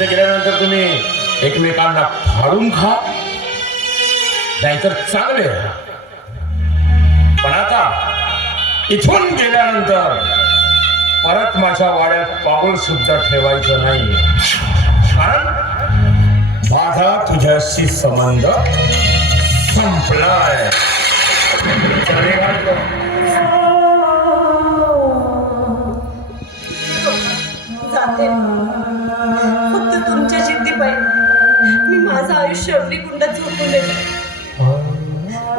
तिथे गेल्यानंतर तुम्ही एकमेकांना फाडून खा, नाहीतर चांगले राहा. पण आता इथून गेल्यानंतर परत माझ्या वाड्यात पाऊल सुद्धा ठेवायचं नाही, कारण माझा तुझ्याशी संबंध संपलाय. जाते. फक्त तुमच्या जिद्दी पाहिजे मी माझं आयुष्य अगदी गुंडात झोपून देते.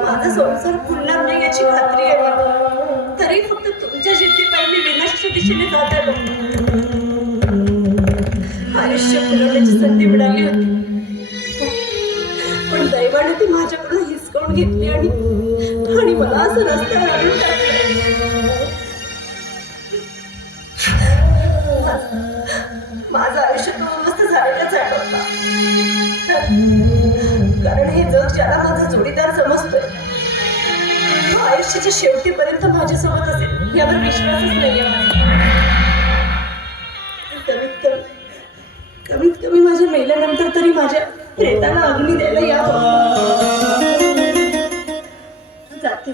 माझा संसार फुलणार नाही याची खात्री आहे मला, तरी फक्त तुमच्या जिद्दी पाहिजे मी विनाशाच्या दिशेने जात आहे. आयुष्य फुलवण्याची संधी मिळाली होती, पण दैवाने ती माझ्याकडून हिसकावून घेतली आणि मला असं रस्त्यावर आणून टाकलं. माझं आयुष्य मस्त झालेलंच आठवतं, कारण हे जग ज्याला माझा जोडीदार समजतोय तो आयुष्याच्या शेवटीपर्यंत माझ्यासोबत असेल यावर विश्वासच नाहीये. कमीत कमी माझ्या मेल्यानंतर तरी माझ्या प्रेताला अग्नी द्यायला यावं. जाते.